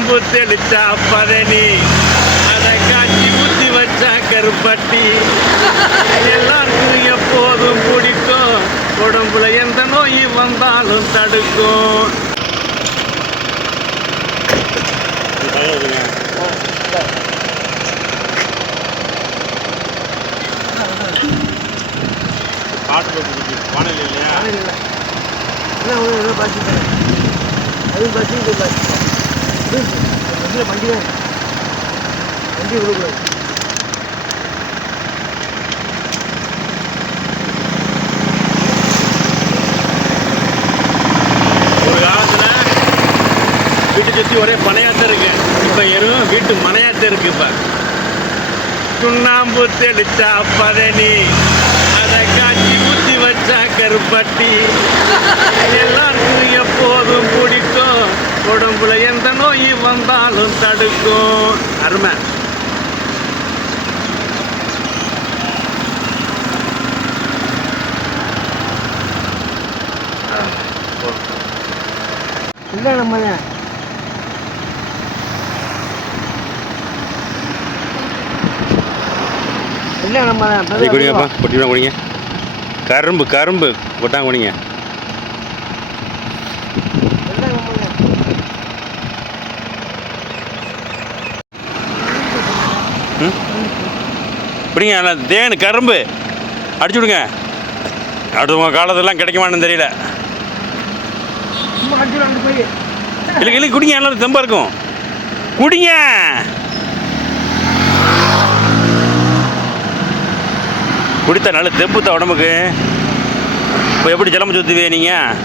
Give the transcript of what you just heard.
சுண்ணாம்பு தெளிச்சா பதனி, அதை காட்சி ஊற்றி வச்சா கருப்பட்டி. எல்லாருக்கும் எப்போதும் பிடிக்கும், உடம்புல எந்த நோய் வந்தாலும் தடுக்கும். பாட்டு வானிலை இல்லையா? அது பஸ் வண்டி விடக்கூடாது. ஒரு காலத்துல வீட்டை சுற்றி ஒரே பனையாத்தான் இருக்கு, இப்ப எதுவும் வீட்டு மனையாத்தான் இருக்கு. இப்ப சுண்ணாம்பு தெளிச்சா பதனி, அதை காட்சி ஊற்றி வச்சா கருப்பட்டி. எல்லாருக்கும் எப்போதும் பிடிக்கும், உடம்புல எந்த நோய் வந்தாலும் தடுக்கும். அருமை. இல்லை நம்ம இல்லை நம்ம குடிங்கப்பா, கொட்டினா குடிங்க. கரும்பு கரும்பு கொட்டாங்க குடிங்க. பிடிங்க, நல்லா தேனு கரும்பு அடிச்சு விடுங்க. அடுத்த காலத்தெல்லாம் கிடைக்குமான்னு தெரியல. இல்லை இல்லை குடிங்க, எல்லாரும் தெம்பா இருக்கும். குடிங்க. குடித்தா நல்ல தெம்புத்தா உடம்புக்கு. இப்போ எப்படி ஜலம் சுற்றுவே நீங்கள்?